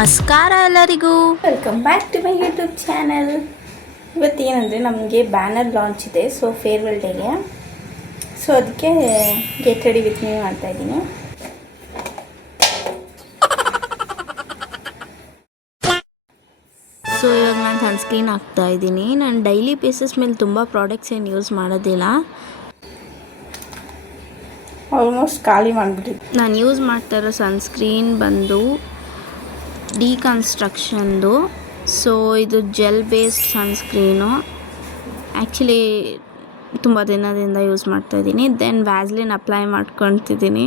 ನಮಸ್ಕಾರ ಎಲ್ಲರಿಗೂ, welcome back to my YouTube channel. ಇವತ್ತೇನೆಂದರೆ ನಮಗೆ ಬ್ಯಾನರ್ ಲಾಂಚ್ ಇದೆ, ಸೊ ಫೇರ್ವೆಲ್ ಡೇಗೆ. ಸೊ ಅದಕ್ಕೆ ಗೆಟ್ ರೆಡಿ ವಿತ್ ಮೀ ಮಾಡ್ತಾಯಿದ್ದೀನಿ. ಸೊ ಇವಾಗ ನಾನು ಸನ್ಸ್ಕ್ರೀನ್ ಹಾಕ್ತಾಯಿದ್ದೀನಿ. ನಾನು ಡೈಲಿ ಬೇಸಿಸ್ ಮೇಲೆ ತುಂಬ ಪ್ರಾಡಕ್ಟ್ಸ್ ಏನು ಯೂಸ್ ಮಾಡೋದಿಲ್ಲ, ಆಲ್ಮೋಸ್ಟ್ ಖಾಲಿ ಮಾಡಿಬಿಟ್ಟಿದ್ದೆ. ನಾನು ಯೂಸ್ ಮಾಡ್ತಾ ಇರೋ ಸನ್ಸ್ಕ್ರೀನ್ ಬಂದು ಡಿಕನ್ಸ್ಟ್ರಕ್ಷನ್ದು. ಸೊ ಇದು ಜೆಲ್ ಬೇಸ್ಡ್ ಸನ್ಸ್ಕ್ರೀನು. ಆ್ಯಕ್ಚುಲಿ ತುಂಬ ದಿನದಿಂದ ಯೂಸ್ ಮಾಡ್ತಾಯಿದ್ದೀನಿ. ದೆನ್ ವ್ಯಾಸ್ಲಿನ್ ಅಪ್ಲೈ ಮಾಡ್ಕೊತಿದ್ದೀನಿ.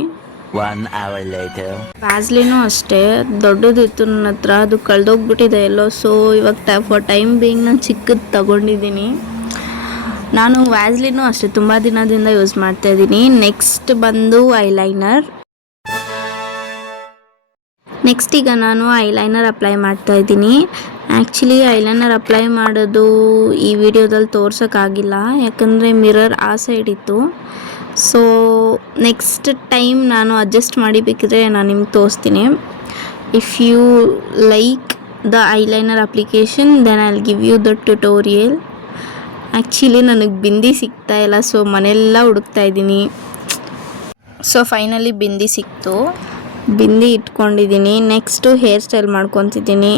ವ್ಯಾಸ್ಲಿನೂ ಅಷ್ಟೇ ದೊಡ್ಡದಿತ್ತು ನನ್ನ ಹತ್ರ, ಅದು ಕಳೆದೋಗ್ಬಿಟ್ಟಿದೆ ಎಲ್ಲೋ. ಸೊ ಇವಾಗ ಫಾರ್ ಟೈಮ್ ಬೀಯಿಂಗ್ ನಾನು ಚಿಕ್ಕದು ತಗೊಂಡಿದ್ದೀನಿ. ನಾನು ವ್ಯಾಸ್ಲಿನೂ ಅಷ್ಟೇ ತುಂಬ ದಿನದಿಂದ ಯೂಸ್ ಮಾಡ್ತಾಯಿದ್ದೀನಿ. ನೆಕ್ಸ್ಟ್ ಬಂದು ಐಲೈನರ್. ನೆಕ್ಸ್ಟ್ ಈಗ ನಾನು ಐಲೈನರ್ ಅಪ್ಲೈ ಮಾಡ್ತಾಯಿದ್ದೀನಿ. ಆ್ಯಕ್ಚುಲಿ ಐಲೈನರ್ ಅಪ್ಲೈ ಮಾಡೋದು ಈ ವಿಡಿಯೋದಲ್ಲಿ ತೋರ್ಸೋಕ್ಕಾಗಿಲ್ಲ, ಯಾಕಂದರೆ ಮಿರರ್ ಆ ಸೈಡ್ ಇತ್ತು. ಸೊ ನೆಕ್ಸ್ಟ್ ಟೈಮ್ ನಾನು ಅಡ್ಜಸ್ಟ್ ಮಾಡಿ ಬೇಕಿದ್ರೆ ನಾನು ನಿಮ್ಗೆ ತೋರಿಸ್ತೀನಿ. If you like the eyeliner application then I will give you the tutorial. Actually ನನಗೆ ಬಿಂದಿ ಸಿಗ್ತಾ ಇಲ್ಲ, ಸೊ ಮನೆಯೆಲ್ಲ ಹುಡುಕ್ತಾ ಇದ್ದೀನಿ. ಸೊ ಫೈನಲಿ ಬಿಂದಿ ಸಿಕ್ತು, ಬಿಂದಿ ಇಟ್ಕೊಂಡಿದ್ದೀನಿ. ನೆಕ್ಸ್ಟು ಹೇರ್ ಸ್ಟೈಲ್ ಮಾಡ್ಕೊತಿದ್ದೀನಿ.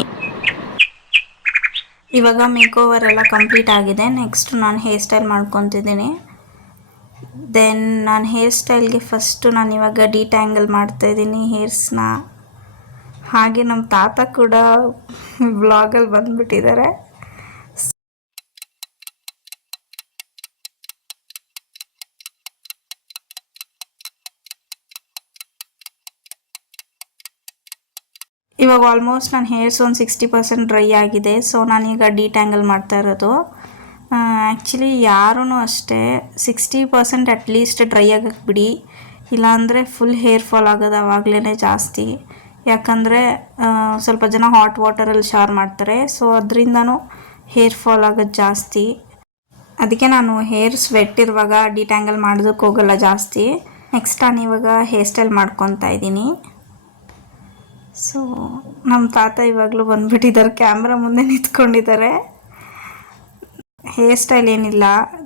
ಇವಾಗ ಮೇಕ್ ಓವರ್ ಎಲ್ಲ ಕಂಪ್ಲೀಟ್ ಆಗಿದೆ. ನೆಕ್ಸ್ಟ್ ನಾನು ಹೇರ್ ಸ್ಟೈಲ್ ಮಾಡ್ಕೊತಿದ್ದೀನಿ. ದೆನ್ ನಾನು ಹೇರ್ ಸ್ಟೈಲ್ಗೆ ಫಸ್ಟು ನಾನು ಇವಾಗ ಡಿಟ್ಯಾಂಗಲ್ ಮಾಡ್ತಾಯಿದ್ದೀನಿ ಹೇರ್ಸ್ನ. ಹಾಗೆ ನಮ್ಮ ತಾತ ಕೂಡ ವ್ಲಾಗಲ್ಲಿ ಬಂದುಬಿಟ್ಟಿದ್ದಾರೆ. ಇವಾಗ ಆಲ್ಮೋಸ್ಟ್ ನನ್ನ ಹೇರ್ಸ್ ಒಂದು 60% ಡ್ರೈ ಆಗಿದೆ. ಸೊ ನಾನೀಗ ಡಿಟ್ಯಾಂಗಲ್ ಮಾಡ್ತಾ ಇರೋದು. ಆ್ಯಕ್ಚುಲಿ ಯಾರೂ ಅಷ್ಟೇ 60% ಅಟ್ಲೀಸ್ಟ್ ಡ್ರೈ ಆಗಕ್ಕೆ ಬಿಡಿ, ಇಲ್ಲಾಂದರೆ ಫುಲ್ ಹೇರ್ ಫಾಲ್ ಆಗೋದು ಆವಾಗಲೇ ಜಾಸ್ತಿ. ಯಾಕಂದರೆ ಸ್ವಲ್ಪ ಜನ ಹಾಟ್ ವಾಟರಲ್ಲಿ ಶವರ್ ಮಾಡ್ತಾರೆ, ಸೊ ಅದರಿಂದನೂ ಹೇರ್ ಫಾಲ್ ಆಗೋದು ಜಾಸ್ತಿ. ಅದಕ್ಕೆ ನಾನು ಹೇರ್ ಸ್ವೆಟ್ ಇರುವಾಗ ಡಿಟ್ಯಾಂಗಲ್ ಮಾಡೋದಕ್ಕೆ ಹೋಗಲ್ಲ ಜಾಸ್ತಿ. ನೆಕ್ಸ್ಟ್ ನಾನು ಇವಾಗ ಹೇರ್ ಸ್ಟೈಲ್ ಮಾಡ್ಕೊತಾ ಇದ್ದೀನಿ. ಸೊ ನಮ್ಮ ತಾತ ಇವಾಗಲೂ ಬಂದುಬಿಟ್ಟಿದ್ದಾರೆ, ಕ್ಯಾಮ್ರಾ ಮುಂದೆ ನಿಂತ್ಕೊಂಡಿದ್ದಾರೆ. ಹೇರ್ ಸ್ಟೈಲ್ ಏನಿಲ್ಲ,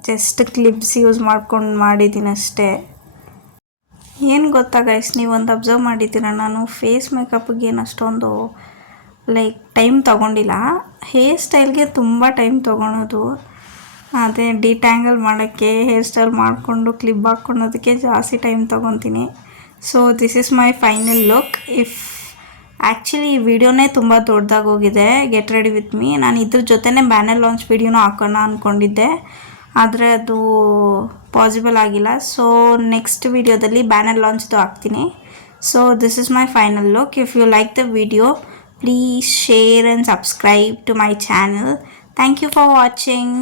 ಜಸ್ಟ್ ಕ್ಲಿಪ್ಸ್ ಯೂಸ್ ಮಾಡ್ಕೊಂಡು ಮಾಡಿದ್ದೀನಿ ಅಷ್ಟೇ. ಏನು ಗೊತ್ತಾ ಗೈಸ್, ನೀವೊಂದು ಅಬ್ಸರ್ವ್ ಮಾಡಿದ್ದೀರ, ನಾನು ಫೇಸ್ ಮೇಕಪ್ಗೆ ಏನು ಅಷ್ಟೊಂದು ಟೈಮ್ ತೊಗೊಂಡಿಲ್ಲ. ಹೇರ್ ಸ್ಟೈಲ್ಗೆ ತುಂಬ ಟೈಮ್ ತೊಗೊಳೋದು. ಅದೇ ಡಿಟ್ಯಾಂಗಲ್ ಮಾಡೋಕ್ಕೆ, ಹೇರ್ ಸ್ಟೈಲ್ ಮಾಡಿಕೊಂಡು ಕ್ಲಿಪ್ ಹಾಕ್ಕೊಳೋದಕ್ಕೆ ಜಾಸ್ತಿ ಟೈಮ್ ತೊಗೊತೀನಿ. So this is my final look. Actually ಈ ವಿಡಿಯೋನೇ ತುಂಬ ದೊಡ್ಡದಾಗಿ ಹೋಗಿದೆ, ಗೆಟ್ ರೆಡಿ ವಿತ್ ಮೀ. ನಾನು ಇದ್ರ ಜೊತೆನೇ ಬ್ಯಾನರ್ ಲಾಂಚ್ ವಿಡಿಯೋನೂ ಹಾಕೋಣ ಅಂದ್ಕೊಂಡಿದ್ದೆ, ಆದರೆ ಅದು ಪಾಸಿಬಲ್ ಆಗಿಲ್ಲ. ಸೊ ನೆಕ್ಸ್ಟ್ ವಿಡಿಯೋದಲ್ಲಿ ಬ್ಯಾನರ್ ಲಾಂಚ್ದು ಹಾಕ್ತೀನಿ. So this is my final look. If you like the video, please share and subscribe to my channel. Thank you for watching.